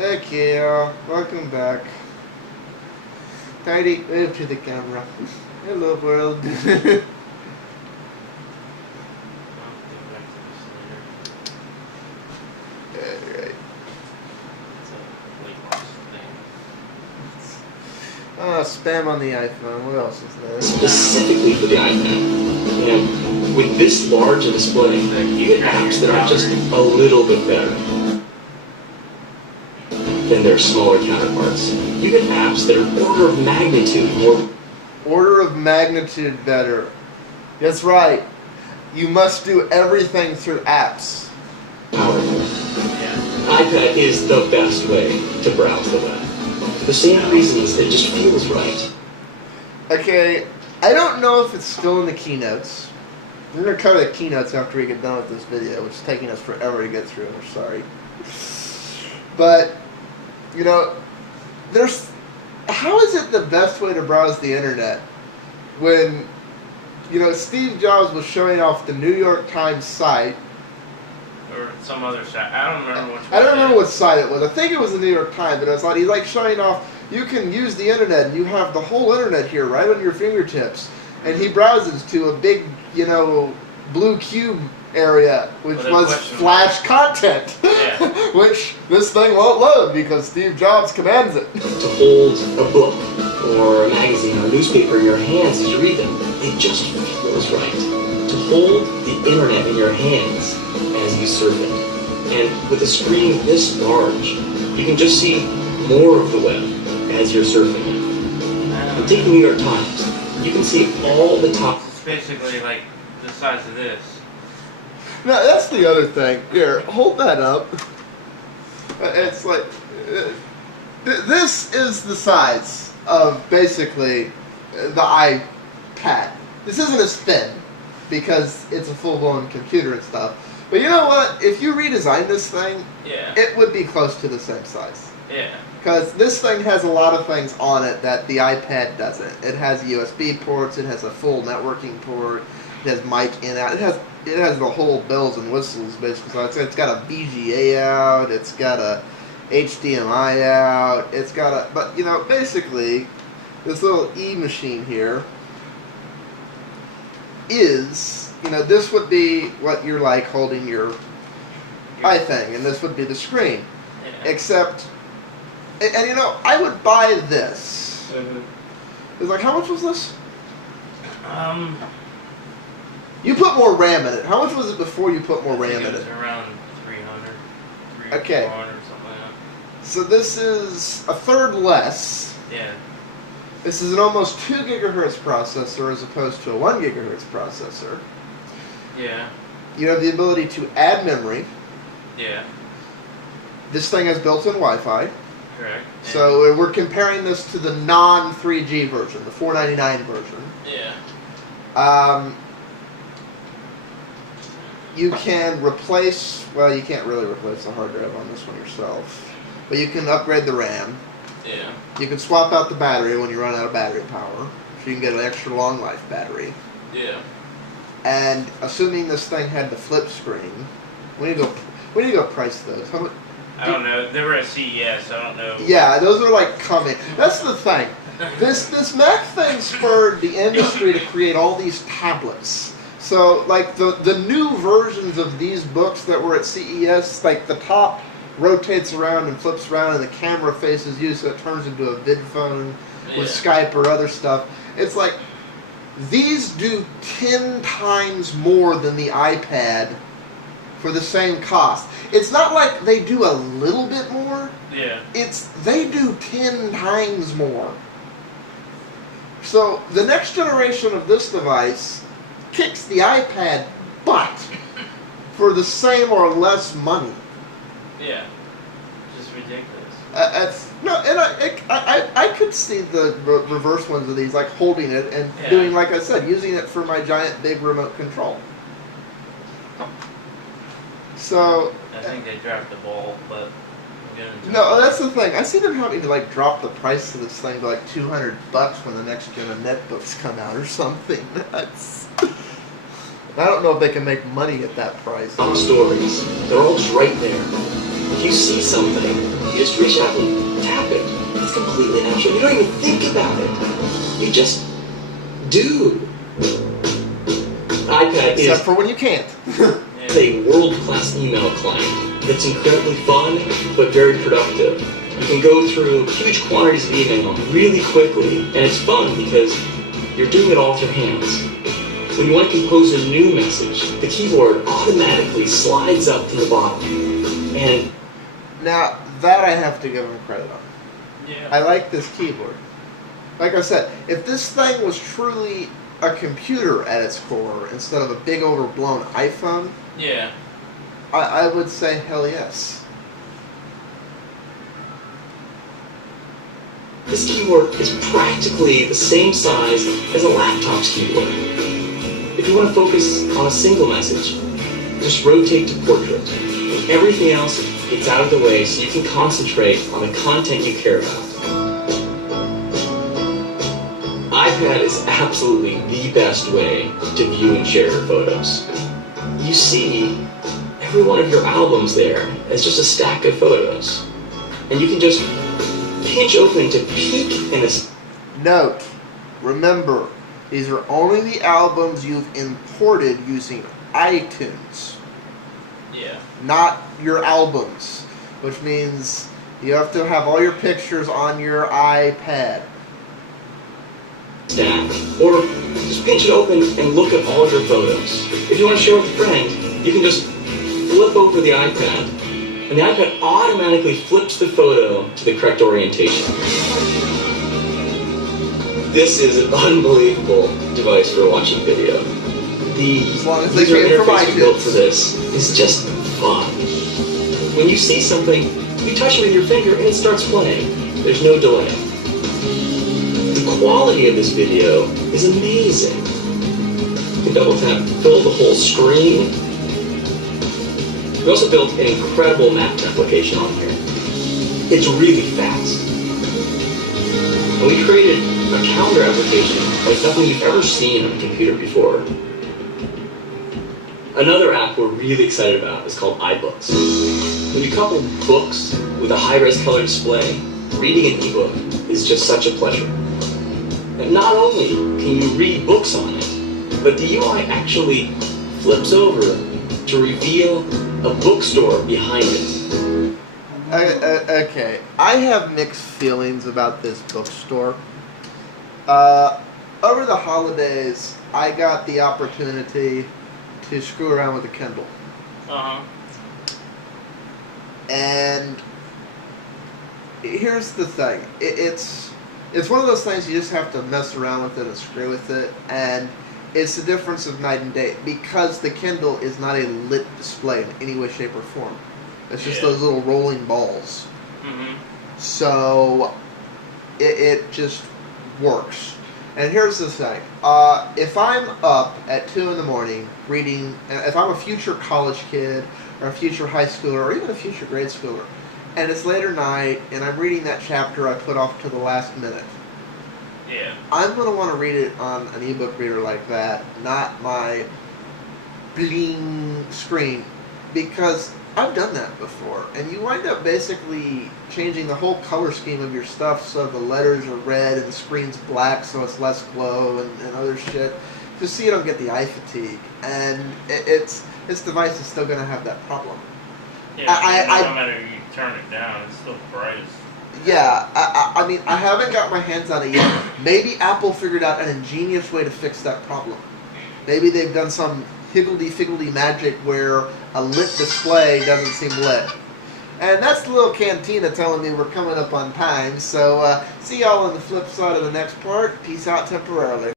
Okay, welcome back. Tidy, wave to the camera. Hello, world. Alright. Spam on the iPhone. What else is there? Specifically for the iPad. And with this large a display, you get apps that are just a little bit better than their smaller counterparts. You get apps that are order of magnitude more. Order of magnitude better. That's right. You must do everything through apps. Powerful. Yeah. iPad is the best way to browse the web. For the same reasons, it just feels right. Okay, I don't know if it's still in the keynotes. We're going to cover the keynotes after we get done with this video, which is taking us forever to get through. We're sorry. But, you know, how is it the best way to browse the internet when, you know, Steve Jobs was showing off the New York Times site? Or some other site. I don't remember which one. I don't remember what site it was. I think it was the New York Times, but it's like he's like showing off. You can use the internet, and you have the whole internet here right on your fingertips. And he browses to a big, you know, blue cube area, which was Flash content, Yeah. which this thing won't load because Steve Jobs commands it. To hold a book or a magazine or a newspaper in your hands as you read them, it just feels right. To hold the internet in your hands as you surf it. And with a screen this large, you can just see more of the web as you're surfing it. And take the New York Times. You can see all the top. It's basically like the size of this. No, that's the other thing. Here, hold that up. It's like this is the size of basically the iPad. This isn't as thin because it's a full-blown computer and stuff. But you know what? If you redesign this thing, Yeah. it would be close to the same size. Yeah. Because this thing has a lot of things on it that the iPad doesn't. It has USB ports. It has a full networking port. It has mic in out. It has the whole bells and whistles basically. So it's got a VGA out. It's got a HDMI out. It's got a but you know basically this little E machine here is you know this would be what you're like holding your iThing, and this would be the screen, Yeah. except. And you know, I would buy this. It's like, how much was this? You put more RAM in it. How much was it before you put more RAM in It was it? around 300. Okay. 400 or something like that. So this is a third less. Yeah. This is an almost 2 gigahertz processor as opposed to a 1 gigahertz processor. Yeah. You have the ability to add memory. Yeah. This thing has built-in Wi-Fi. Correct. So we're comparing this to the non-3G version, the $4.99 version. Yeah. You can replace, well, you can't really replace the hard drive on this one yourself, but you can upgrade the RAM. Yeah. You can swap out the battery when you run out of battery power, so you can get an extra long life battery. Yeah. And assuming this thing had the flip screen, we need to go price those. How much? I don't know. They were at CES. I don't know. Yeah, those are like coming. That's the thing. This Mac thing spurred the industry to create all these tablets. So, like, the new versions of these books that were at CES, like, the top rotates around and flips around and the camera faces you, so it turns into a vid phone with Skype or other stuff. It's like, these do 10 times more than the iPad for the same cost. It's not like they do a little bit more. Yeah. They do 10 times more. So, the next generation of this device kicks the iPad butt for the same or less money. Yeah. Just ridiculous. I could see the reverse ones of these, like holding it and doing, like I said, using it for my giant big remote control. So I think they dropped the ball, but no, that's the thing. I see them having to like drop the price of this thing to like $200 when the next gen of netbooks come out or something. That's. I don't know if they can make money at that price. Stories. They're all just right there. if you see something, you just reach out and tap it. It's completely natural. You don't even think about it. You just do. iPad Except for when you can't. is a world-class email client that's incredibly fun, but very productive. You can go through huge quantities of email really quickly, and it's fun because you're doing it all with your hands. When you want to compose a new message, the keyboard automatically slides up to the bottom. And now, that I have to give him credit on. Yeah. I like this keyboard. Like I said, if this thing was truly a computer at its core instead of a big overblown iPhone, Yeah. I would say hell yes. this keyboard is practically the same size as a laptop's keyboard. If you want to focus on a single message, just rotate to portrait. And everything else gets out of the way so you can concentrate on the content you care about. iPad is absolutely the best way to view and share your photos. You see every one of your albums there as just a stack of photos. And you can just pinch open to peek in this. Note, remember, these are only the albums you've imported using iTunes, Yeah. not your albums, which means you have to have all your pictures on your iPad. Stack, or just pinch it open and look at all of your photos. If you want to share with a friend, you can just flip over the iPad, and the iPad automatically flips the photo to the correct orientation. This is an unbelievable device for watching video. As long as The they user came from interface we built iTunes. for this is just fun. When you see something, you touch it with your finger and it starts playing. There's no delay. The quality of this video is amazing. You can double tap, fill the whole screen. We also built an incredible Maps application on here. It's really fast. And we created a calendar application like nothing you've ever seen on a computer before. Another app we're really excited about is called iBooks. When you couple books with a high-res color display, reading an ebook is just such a pleasure. And not only can you read books on it, but the UI actually flips over to reveal a bookstore behind it. Okay, I have mixed feelings about this bookstore. Over the holidays, I got the opportunity to screw around with the Kindle. Uh-huh. And here's the thing. It's one of those things you just have to mess around with it and screw with it. And it's the difference of night and day. Because the Kindle is not a lit display in any way, shape, or form. It's just those little rolling balls. Mm-hmm. So it just works. And here's the thing. If I'm up at 2 in the morning reading, if I'm a future college kid or a future high schooler or even a future grade schooler, and it's later night and I'm reading that chapter I put off to the last minute, Yeah. I'm going to want to read it on an ebook reader like that, not my bling screen, because I've done that before, and you wind up basically changing the whole color scheme of your stuff so the letters are red and the screen's black so it's less glow and other shit. Just so you don't get the eye fatigue, and this device is still going to have that problem. Yeah. I no matter if you turn it down, it's still bright. Yeah, I mean, I haven't got my hands on it yet. Maybe Apple figured out an ingenious way to fix that problem. Maybe they've done some higgledy-figgledy magic where a lit display doesn't seem lit. And that's the little cantina telling me we're coming up on time. So see y'all on the flip side of the next part. Peace out temporarily.